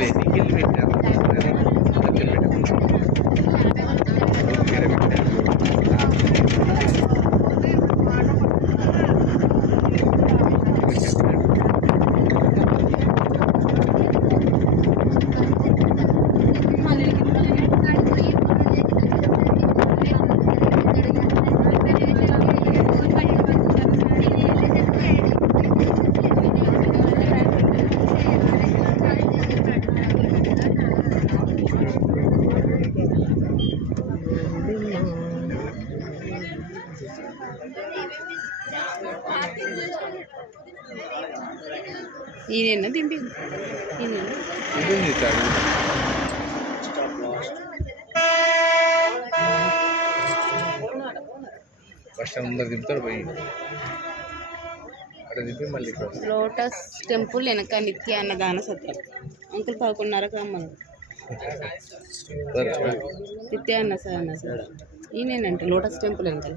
లేదు ఇల్లు పెట్టారు. ఈయన దింపి? పోయి. లోటస్ టెంపుల్ వెనక నిత్య అన్నదాన సత్రం. అంకుల్ పదకొండున్నరకు రమ్మను. నిత్య అన్న సార్ అన్న సార్ ఈయనేనంటే లోటస్ టెంపుల్ వెనకాల.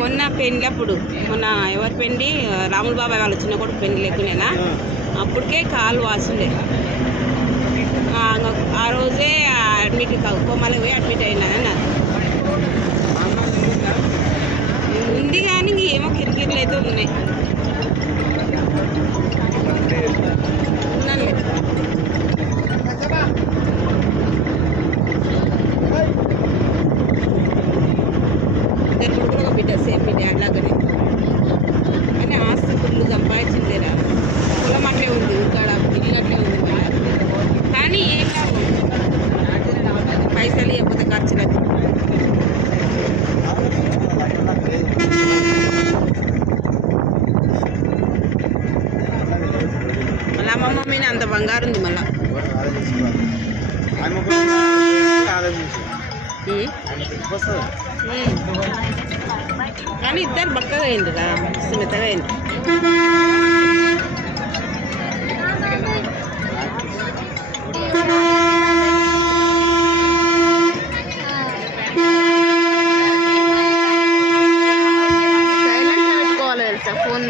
మొన్న పెండ్లి అప్పుడు మొన్న ఎవరి పెండి రాముల బాబాయ్ వాళ్ళ చిన్న కొడుకు పెండ్లి లేకునేనా అప్పటికే కాలు వాసుండే. ఆ రోజే అడ్మిట్ కోమాలకు పోయి అడ్మిట్ అయినా మీద అంత బంగారు ఉంది మళ్ళా. కానీ ఇద్దరు బక్కగా అయింది కదా సుమితగా అయింది సైలెంట్ పెట్టుకోవాలి తెలుసా? ఫోన్